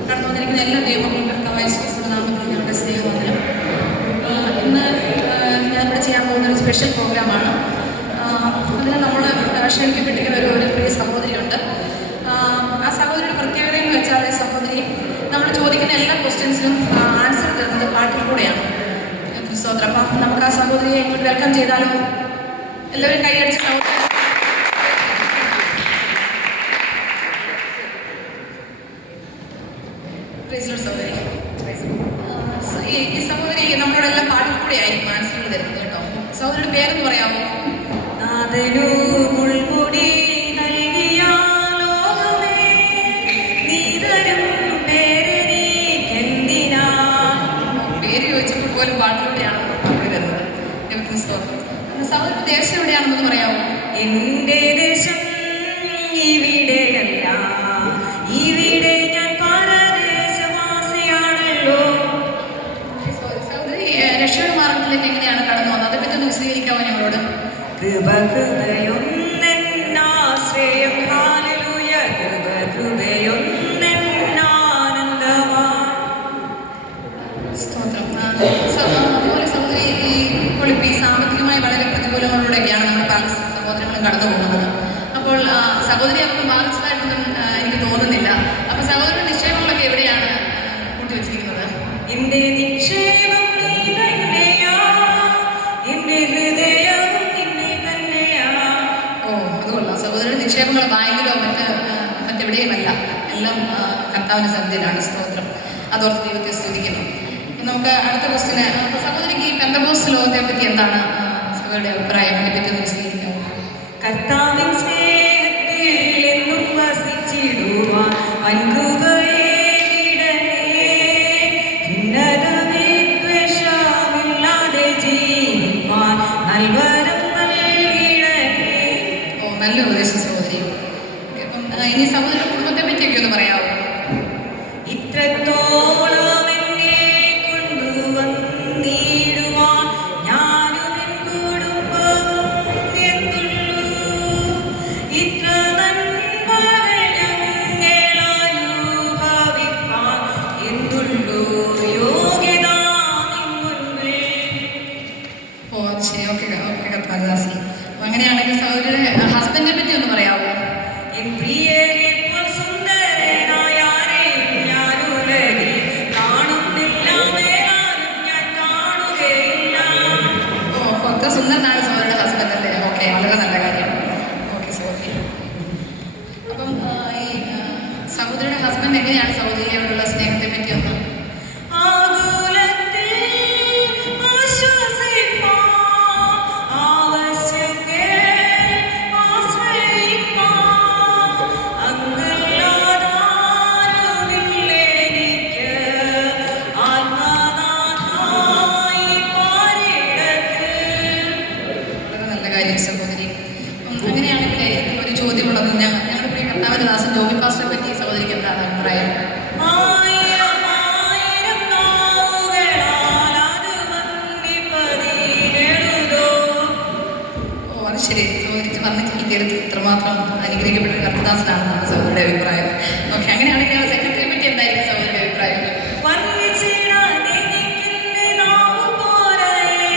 കടന്നു വന്നിരിക്കുന്ന എല്ലാ ദൈവങ്ങളും കർത്താവായ യേശുക്രിസ്തുവിന്റെ നാമത്തിൽ ഞങ്ങളുടെ സ്നേഹവന്ദനം. ഇന്ന് ഞാനിവിടെ ചെയ്യാൻ പോകുന്ന ഒരു സ്പെഷ്യൽ പ്രോഗ്രാമാണ്. അതിന് നമ്മൾ ക്ഷണിക്കപ്പെട്ടിരിക്കുന്ന ഒരു പ്രിയ സഹോദരിയുണ്ട്. ആ സഹോദരിയുടെ പ്രത്യേകത എന്ന് വെച്ചാൽ സഹോദരി നമ്മൾ ചോദിക്കുന്ന എല്ലാ ക്വസ്റ്റ്യൻസിനും ആൻസർ തരുന്നത് പാട്ടിൽ കൂടെയാണ്. സ്തോത്രം. അപ്പം നമുക്ക് ആ സഹോദരിയെ ഇങ്ങോട്ട് വെൽക്കം ചെയ്താലോ? എല്ലാവരും കൈയടിച്ച് സഹോദരി സഹോദരി ഈ സഹോദരി നമ്മളോടെല്ലാം പാട്ടിൽ കൂടെ ആയിരിക്കും ആൻസറുകൾ തരുന്നത് കേട്ടോ. സഹോദരിയുടെ പേരെന്ന് പറയാമോ? പേര് ചോദിച്ചപ്പോൾ പോലും പാട്ടിലൂടെയാണ് മറുപടി തരുന്നത്. ദൈവത്തിന് സ്തോത്രം. സഹോദരിയുടെ ദേശം എവിടെയാണെന്ന് പറയാമോ? എൻ്റെ ദേശം ഇവിടെയല്ല, ഇവിടെ ഞാൻ പരദേശവാസിയാണല്ലോ. സഹോദരി രക്ഷയുടെ മാർഗത്തിലേക്ക് എങ്ങനെയാണ് കടന്നു വന്നത്? അതേപ്പറ്റി ഒന്ന് വിശദീകരിക്കാമോ ഞങ്ങളോട്? കൃപകൃപയൊന്നെന്നാശ്രയം, ഹല്ലേലൂയ. കൃപകൃപയൊന്നെന്നാനന്ദവാൻ. സ്തോത്രം. അതുപോലെ സഹോദരി ഇപ്പോൾ ഈ സാമ്പത്തികമായി വളരെ പ്രതികൂലങ്ങളിലൂടെയൊക്കെയാണ് നമ്മുടെ പല സഹോദരങ്ങളും കടന്നു പോകുന്നത്. അപ്പോൾ സഹോദരി അതൊന്നും ബാധിച്ചതായിട്ടൊന്നും എനിക്ക് തോന്നുന്നില്ല. അപ്പോൾ സഹോദരിയുടെ നിക്ഷേപങ്ങളൊക്കെ എവിടെയാണ് കൂട്ടിവെച്ചിരിക്കുന്നത്? എൻ്റെ നിക്ഷേപം നീ തന്നെയാ, എൻ്റെ ഹൃദയവും നിന്നെ തന്നെയാ. ഓ, അത് കൊള്ളാം. സഹോദരിയുടെ നിക്ഷേപങ്ങൾ ബാങ്കിലോ മറ്റെവിടെയുമല്ല, എല്ലാം കർത്താവിൻ്റെ സന്നിധിയിലാണ്. സ്തോത്രം. അതോർത്ത് ദൈവത്തെ സ്തുതിക്കുന്നു. നമുക്ക് അടുത്ത ക്വസ്റ്റിന്, സഹോദരിക്ക് ഈ പെന്തക്കോസ്ത് ലോകത്തെ പറ്റി എന്താണ് സഹോദരിയുടെ അഭിപ്രായം? അതിനെപ്പറ്റി ഒന്ന് വിശദീകരിക്കാമോ? കർത്താവിൻ സ്നേഹത്തിൽ എന്നും വസിച്ചിടുവാൻ വൻകൃപയേകിടണേ. ഭിന്നതവിദ്വേഷമില്ലാതെ ജീവിപ്പാൻ നൽവരം നൽകിടണേ. ഓ, നല്ല ഉപദേശം സഹോദരി. അപ്പം ഇനി സഹോദരിയുടെ കുടുംബത്തെ പറ്റിയൊക്കെ ഒന്ന് പറയാമോ? ഇത്രത്തോളം എന്നെ കൊണ്ടുവന്നിടുവാൻ ഞാനും എൻ കുടുംബവും എന്തുള്ളൂ. ഇത്ര നന്മകൾ ഞങ്ങളനുഭവിപ്പാൻ എന്തുള്ളൂ യോഗ്യത നിൻ മുൻപിൽ. ഓ, അത് ശരി. ഓക്കെ ഓക്കെ കർത്താദാസി. അപ്പം അങ്ങനെയാണെങ്കിൽ സഹോദരിയുടെ ഹസ്ബൻഡിനെ പറ്റി ഒന്ന് പറയാമോ? എൻ പ്രിയനെ പോൽ സുന്ദരനായ ആരെയും ഞാനുലകിൽ കാണുന്നില്ല, വേറാരും ഞാൻ കാണുകയില്ല. ഓ, അത്ര സുന്ദരനാണ് സഹോദരിയുടെ ഹസ്ബൻഡ് അല്ലേ? ഓക്കെ, വളരെ നല്ല കാര്യം. ഓക്കെ സഹോദരി. അപ്പം ഈ സഹോദരിയുടെ ഹസ്ബൻഡ് എങ്ങനെയാണ് സഹോദരിയോടുള്ള സ്നേഹത്തെ പറ്റി ഒന്ന്? ആകുലത്തിൽ ആശ്വസിപ്പാൻ, ആവശ്യത്തിൽ ആശ്രയിപ്പാൻ, അങ്ങല്ലാതാരുമില്ലെനിക്ക്. ആത്മനാഥായി പാരിടത്തിൽ. വളരെ നല്ല കാര്യം സഹോദരി. അങ്ങനെയാണെങ്കിൽ ഒരു ചോദ്യമുള്ളത്, ഞങ്ങളുടെ പ്രിയ കർത്താവിന്റെ ദാസൻ ജോബി പാസ്റ്ററെ പറ്റി സഹോദരിക്ക് എന്താണ് അഭിപ്രായം? ആയിരം ആയിരം നാവുകളാൽ അത് വന്ദിപ്പതിനെഴുതോ. ഓ, അത് ശരി. സഹോദരിക്ക് വർണ്ണിച്ച് തീർത്ത് ഇത്രമാത്രം അനുഗ്രഹിക്കപ്പെട്ട ഒരു കർത്തദാസനാണെന്നാണ് സഹോദരിയുടെ അഭിപ്രായം. ഓക്കെ, അങ്ങനെയാണെങ്കിൽ സെക്രട്ടറിയെ പറ്റി എന്തായിരിക്കും സഹോദരിയുടെ അഭിപ്രായം? വർണ്ണിച്ചിടാൻ എനിക്കെന്റെ നാവ് പോരായേ,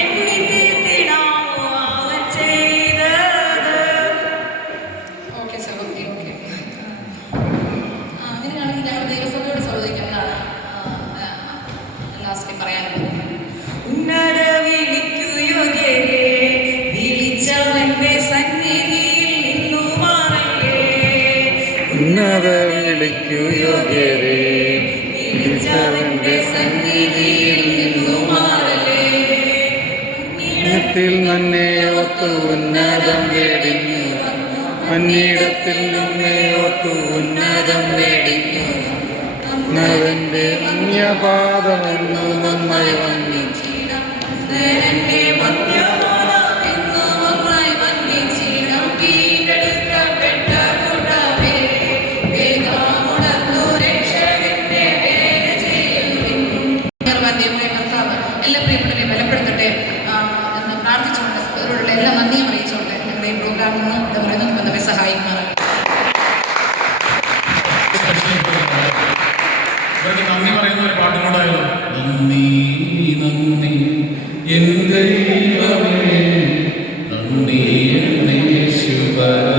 എണ്ണി തീർത്തിടാമോ അവൻ ചെയ്തത്. ഓക്കെ സഹോദരി. ഓക്കെ. അങ്ങനെയാണെങ്കിൽ ഞങ്ങളുടെ ദൈവസഭയോട് സഹോദരിക്ക് എന്താണ് ലാസ്റ്റ് പറയാനുള്ളത്? ഉന്നത വിളിക്കു യോഗ്യരേ, വിളിച്ചവന്റെ സന്നിധിയിൽ നിന്നു മാറല്ലേ. ഉന്നത വിളിക്കു യോഗ്യരേ, വിളിച്ചവന്റെ സന്നിധിയിൽ നിന്നു മാറല്ലേ. ഉന്നതത്തിൽ നിന്നെ ഓർത്തു ഉന്നതം വേടിഞ്ഞു, മന്നിടത്തിൽ നിന്നെ ഓർത്തു ഉന്നതം വേടിഞ്ഞു. ഉന്നതന്റെ അന്യപാദമെന്നു നന്നായി വന്നിച്ചിടം, ഉന്നതന്റെ മധ്യപാദം എന്നു ഒന്നായി വന്ദിച്ചിടം. വീണ്ടെടുക്കപ്പെട്ട കൂട്ടമേ, വേഗമുണർന്നു രക്ഷകന്റെ വേല ചെയ്യുവിൻ. കർത്താവ് എല്ലാ പ്രിയപ്പെട്ടവരെയും ബലപ്പെടുത്തട്ടെ എന്ന് പ്രാർത്ഥിച്ചുകൊണ്ട് അവരോടുള്ള എല്ലാ നന്ദിയും അറിയിച്ചുകൊണ്ട് ഞങ്ങളുടെ ഈ പ്രോഗ്രാമിൽ നിന്ന് ഇവിടെ പറയുന്നത് സഹായിക്കുമാറാണ്. പാട്ടുകൂടായാലോ? നന്ദി നന്ദി എൻ ദൈവമേ, നന്ദി യേശുവരാ.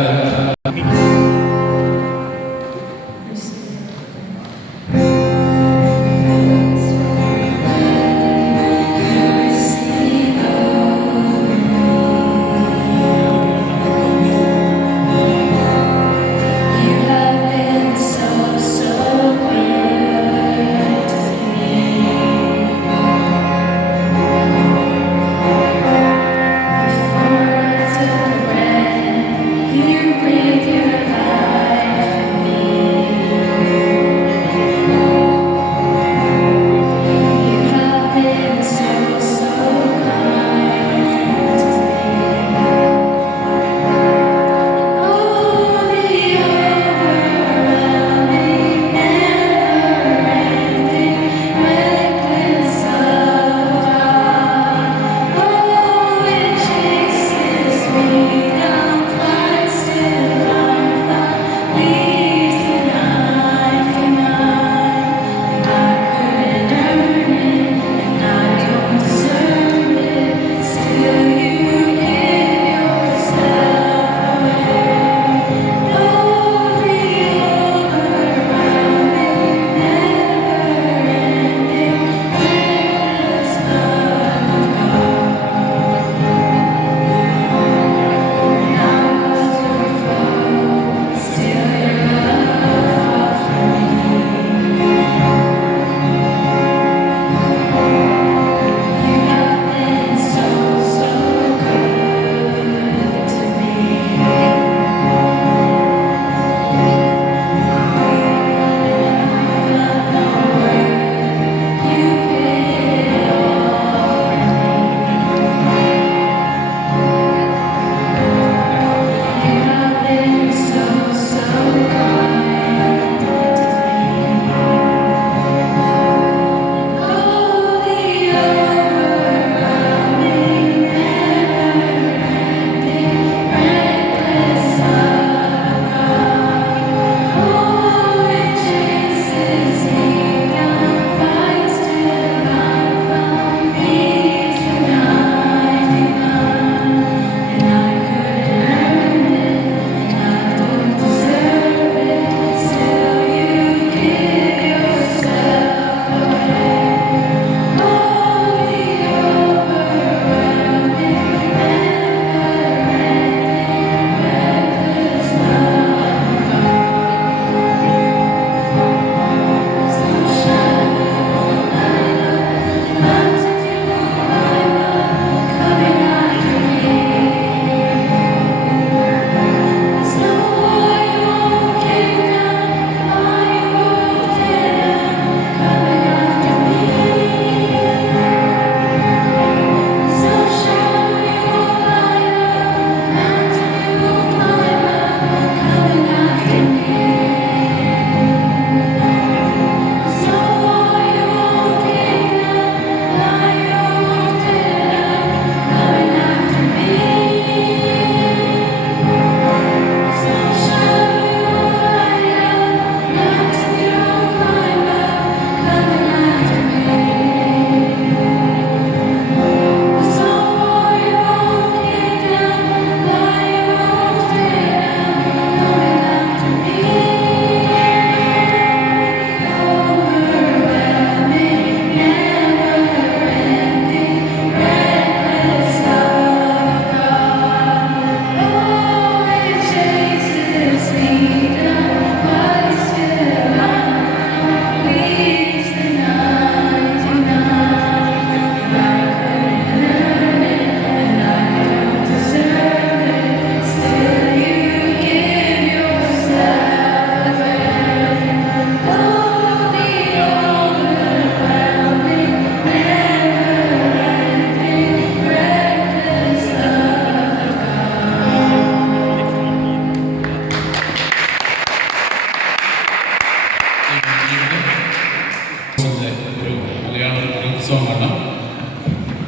സോങ്ങാണ്.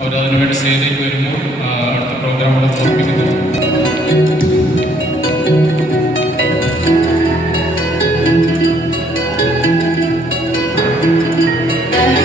അവരതിനു വേണ്ടി സ്റ്റേജിലേക്ക് വരുമ്പോൾ അടുത്ത പ്രോഗ്രാമുകൾ സമർപ്പിക്കുന്നത്. Thank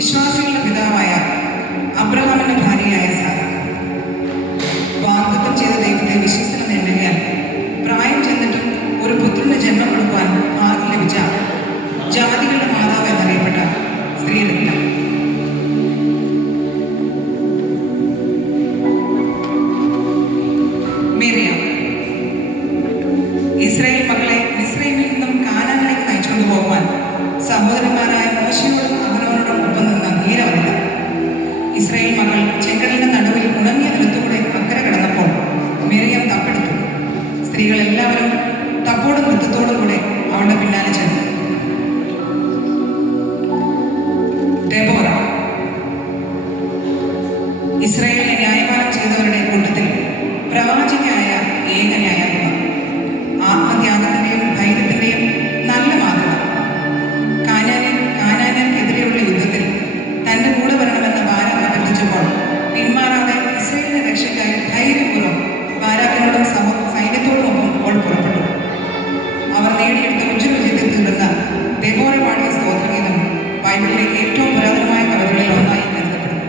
വിശ്വാസികളുടെ പിതാവായ അബ്രഹാമിന്റെ ഭാര്യയായ സാറ. വാഗ്ദത്തം ചെയ്ത ദൈവത്തെ വിശ്വസ്തനെന്ന് എണ്ണുകയാൽ പ്രായം ചെന്നിട്ടും ഒരു പുത്രന് ജന്മം കൊടുക്കുവാൻ ഭാഗ്യം ലഭിച്ച ജാതികളുടെ മാതാവ് എന്നറിയപ്പെട്ട സ്ത്രീരത്നം. മിറിയാം ഇസ്രായേൽ മക്കളെ മിസ്രൈമിൽ നിന്നും കാനാനിലേക്ക് നയിച്ചുകൊണ്ടു പോകുവാൻ സഹോദരന്മാരായ മോശയോടും അഹരോനോടും ഒപ്പം നിന്ന ധീരവനിത. ഇസ്രായേൽ മക്കൾ ചെങ്കടലിന്റെ നടുവിൽ ഉണങ്ങിയ നിലത്തൂടെ അക്കരെ കടന്നപ്പോൾ മിറിയാം തപ്പെടുത്തു. സ്ത്രീകൾ എല്ലാവരും തപ്പോടും നൃത്തത്തോടും കൂടെ അവളുടെ പിന്നാലെ ചെന്നു. ദെബോറ ഇസ്രായേലിനെ ന്യായപാലനം ചെയ്തവരുടെ കൂട്ടത്തിൽ പ്രവാചകയായ ഏക ന്യായാധിപ. ആത്മത്യാഗത്തിന്റെയും ധൈര്യത്തിന്റെയും നല്ല മാതൃക. കാനാന്യർക്കെതിരെയുള്ള യുദ്ധത്തിൽ തന്റെ കൂടെ വരണമെന്ന് ബാരാക്ക് അഭ്യർത്ഥിച്ചപ്പോൾ പിന്മാറാതെ ഇസ്രായേലിന്റെ രക്ഷയ്ക്കായി ധൈര്യപൂർവ്വം ബാരാക്കിനോടും സൈന്യത്തോടുമൊപ്പം അവൾ പുറപ്പെട്ടു. അവർ നേടിയെടുത്ത ഉജ്ജ്വല വിജയത്തിൽ തീർന്ന ദെബോറ പാടിയ സ്തോത്രഗീതം ബൈബിളിലെ ഏറ്റവും പുരാതനമായ കവിതകളിൽ ഒന്നായി കരുതപ്പെടുന്നു.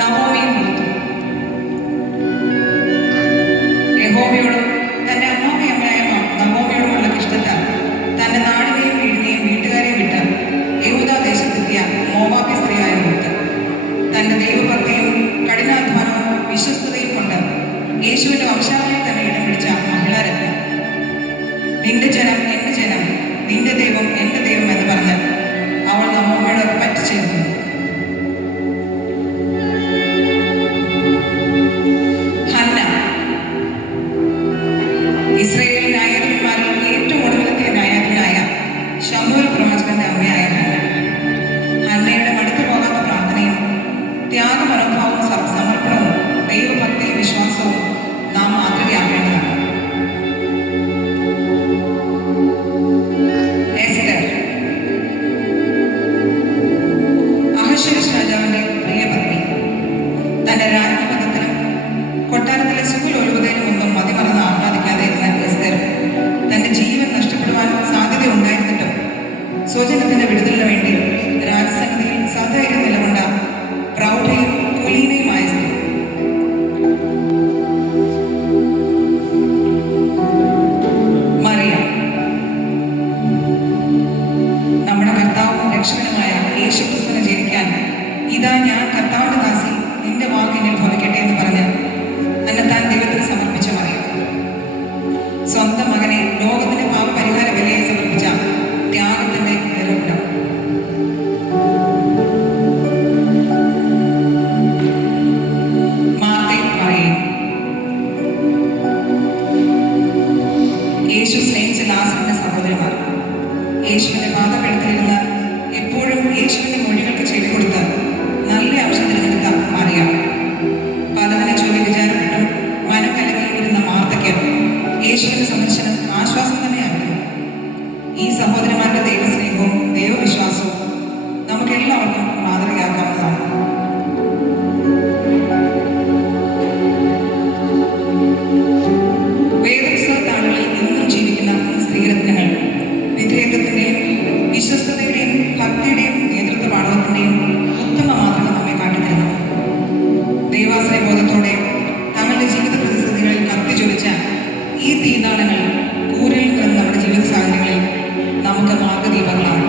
നവോമിയും റൂത്തും. യഹോവയോടും തന്റെ അമ്മാമയമ്മയായ നവോമിയോടുമുള്ള ഇഷ്ടത്താൽ തന്റെ നാടിനെയും വീടിനെയും വീട്ടുകാരെയും വിട്ട് യഹൂദാ ദേശത്തെത്തിയ മോവാബ്യ സ്ത്രീയായ റൂത്ത് തന്റെ ദൈവഭക്തിയും കഠിനാധ്വാനവും വിശ്വസ്തതയും കൊണ്ട് യേശുവിന്റെ വംശാവലിയിൽ തന്നെ ഇടം പിടിച്ച മഹിളാരത്നം. നിന്റെ ജനം എന്റെ ജനം, നിന്റെ ദൈവം എന്റെ ദൈവം എന്ന് പറഞ്ഞ് അവൾ നവോമിയോട് പറ്റിച്ചേർന്നു. ഹന്ന ഇസ്രായേൽ ന്യായാധിപന്മാരിൽ ഏറ്റവും ഒടുവിലത്തെ ന്യായാധിപനായ ശമൂവേൽ പ്രവാചകന്റെ അമ്മയായ ഹന്ന. ഹന്നയുടെ മടുത്തു പോകാത്ത പ്രാർത്ഥനയും ത്യാഗമനോഭാവവും സമർപ്പണവും ദൈവഭക്തിയും വിശ്വാസവും നാം മാതൃകയാക്കേണ്ടതാണ്. എസ്റ്റർ അഹശ്വേരോശ് രാജാവിന്റെ പ്രിയപത്നി. തന്റെ രാജ്ഞപദത്തിലും കൊട്ടാരത്തിലെ സുഖലോലുപതയിലും ഒന്നും മതിമറന്ന് ആഹ്ലാദിക്കാതെ ഇരുന്ന എസ്തർ തന്റെ ജീവൻ നഷ്ടപ്പെടുവാൻ സാധ്യതയുണ്ടായിരുന്നിട്ടും സ്വജനത്തിന്റെ വിടുതലിനു വേണ്ടി രാജസന്നിധിയിൽ സധൈര്യം നിലകൊണ്ട പ്രൗഢയും കുലീനയുമായ സ്ത്രീ. മറിയ നമ്മുടെ കർത്താവും രക്ഷകനുമായ യേശുക്രിസ്തുവിനെ ജനിക്കാൻ ഇതാ ഞാൻ കർത്താവിന്റെ ദാസി, നിന്റെ വാക്ക് എന്നിൽ ഭവിക്കട്ടെ എന്ന് പറഞ്ഞ് തന്നെത്താൻ ദൈവത്തിന് സമർപ്പിച്ച മറിയ. സ്വന്തം മകനെ ലോകത്തിന്റെ പാപപരിഹാര വിലയെ സമർപ്പിച്ച ത്യാഗത്തിന്റെ നിറവിടം. മാർത്തയും മറിയയും. യേശു സ്നേഹിച്ച ലാസറിന്റെ സഹോദരന്മാർ. യേശുവിന്റെ പാദപീഠത്തിലിരുന്ന് എപ്പോഴും യേശുവിന്റെ മൊഴികൾക്ക് ചെവി കൊടുത്ത് നല്ല അംശം തിരഞ്ഞെടുത്ത മറിയ. പലതിനെ ചൊല്ലി വിചാരപ്പെട്ടും മനം കലങ്ങിയിരുന്ന മാർത്തയ്ക്ക് യേശുവിന്റെ സന്ദർശനം ആശ്വാസം തന്നെയായിരുന്നു. ഈ സഹോദരന്മാരുടെ ദൈവസ്നേഹവും ദൈവവിശ്വാസവും നമുക്കെല്ലാവർക്കും മാതൃകയാക്കാവുന്നതാണ്. വേദപുസ്തകത്താളുകളിൽ ഇന്നും ജീവിക്കുന്ന ഈ സ്ത്രീരത്നങ്ങൾ വിധേയത്വത്തിന്റെയും വിശ്വസ്തതയുടെയും ഭക്തിയുടെയും നേതൃത്വ പാഠവത്തിന്റെയും ഉത്തമ മാതൃക നമ്മെ കാട്ടിത്തരുന്നു. ദൈവാശ്രയബോധത്തോടെ തങ്ങളുടെ ജീവിത പ്രതിസന്ധികളിൽ കത്തിജ്വലിച്ച ഈ തീനാളങ്ങൾ കൂരിൽ നിറഞ്ഞ നമ്മുടെ ജീവിത സാഹചര്യങ്ങളിൽ നമുക്ക് മാർഗദീപങ്ങളാണ്.